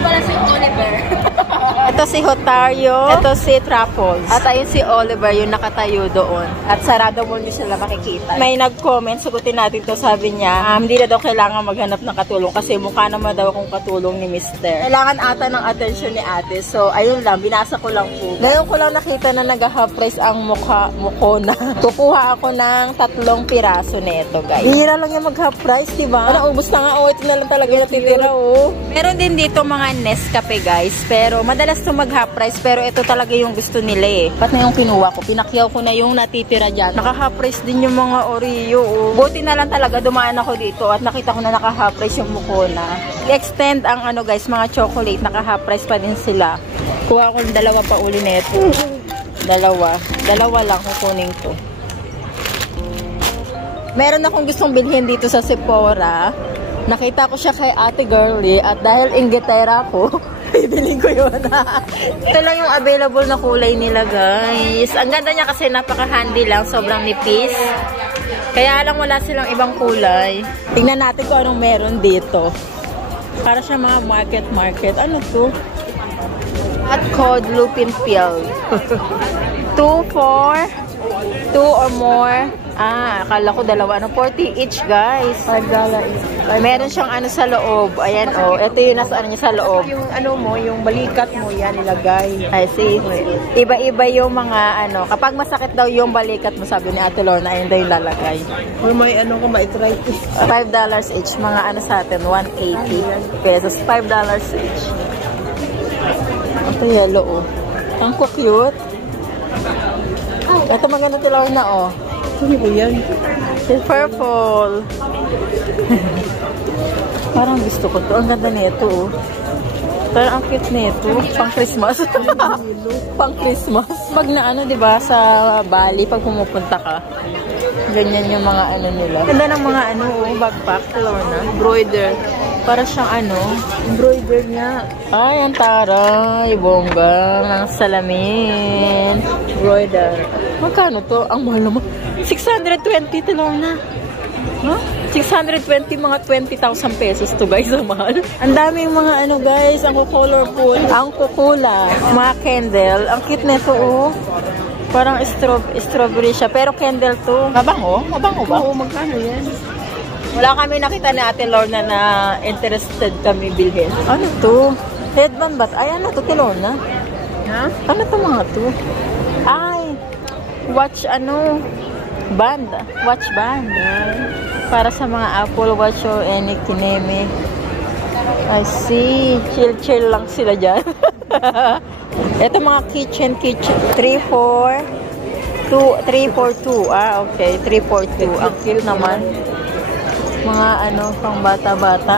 pala si Oliver. Ito si Hotario. Ito si Truffles. At ayun si Oliver, yung nakatayo doon. At sarado mo nyo sila makikita. May nag-comment, sagutin natin to. Sabi niya, hindi na daw kailangan maghanap ng katulong kasi mukha naman daw akong katulong ni Mr. Kailangan ata ng atensyon ni ate. So, ayun lang, binasa ko lang po. Ngayon ko lang nakita na nag-half price ang mukona. Kukuha ako ng 3 piraso nito, guys. Hira lang yung mag-half price, diba? Naubos na nga, ito na lang talaga natitira, Meron din dito mga Nescafe, guys. Pero, madalas ito mag-half price. Pero, ito talaga yung gusto nila, Pat na yung kinuha ko. Pinakyaw ko na yung natitira dyan. Naka-half price din yung mga Oreo, Buti na lang talaga, dumaan ako dito at nakita ko na naka-half price yung mukona. I-extend ang guys, mga chocolate. Naka-half price pa din sila. Kuha ko ng 2 pa uli nito. 2 lang kukunin ko. Meron akong gustong bilhin dito sa Sephora. Nakita ko siya kay Ate Girlie at dahil inggitera ko, bibiling ko yun. Ito lang yung available na kulay nila, guys. Ang ganda niya kasi napaka-handy lang. Sobrang nipis. Kaya lang wala silang ibang kulay. Tingnan natin kung anong meron dito. Para siya mga market. Ano to? At code Lupin Pill. 2 for 2 or more. Akala ko 2. 40 each, guys. $5 each. Meron siyang sa loob. Ayan, ito yung nasa niya sa loob. Yung yung balikat mo, yan nilagay. I see. Iba-iba yung mga kapag masakit daw yung balikat mo, sabi ni Ate Lorna, ayun daw yung lalagay. Or may ma-arthritis. $5 each. Mga sa atin, 180 pesos. $5 each. Ito yellow, Ang cute. Ito maganda ito Lorna, Ano ba yan? It's purple. Parang gusto ko to. Ang ganda nito, Parang ang cute nito. Pang Christmas. Pang Christmas. Pag na diba, sa Bali, pag pumupunta ka, ganyan yung mga nila. Ganda ng mga backpack, Lorna. Embroider. Para siyang embroider niya. Ay, ang taray. Bongga. Ang salamin. Embroider. Magkano to? Ang mahal naman. 620 to, Lorna. Huh? 620, mga 20,000 pesos to, guys. Ang mahal. Ang daming mga guys. Ang colorful. Ang kukula. Mga candle. Ang cute nito, Parang strawberry siya. Pero candle to. Mabango? Mabango ba? Oo, magkano yan? Wala kami nakita ni Ate Lorna na interested kami bilhin. Ano to? Headband ba? Ay, ano to, Lorna? Ha? Ano to mga to? Ay, watch band. Watch band. Para sa mga Apple Watch o any kineme. I see. Chill lang sila dyan. Ito mga kitchen. 3 for 2. Okay. 3 for 2. Ang cute naman. Mga pang bata-bata.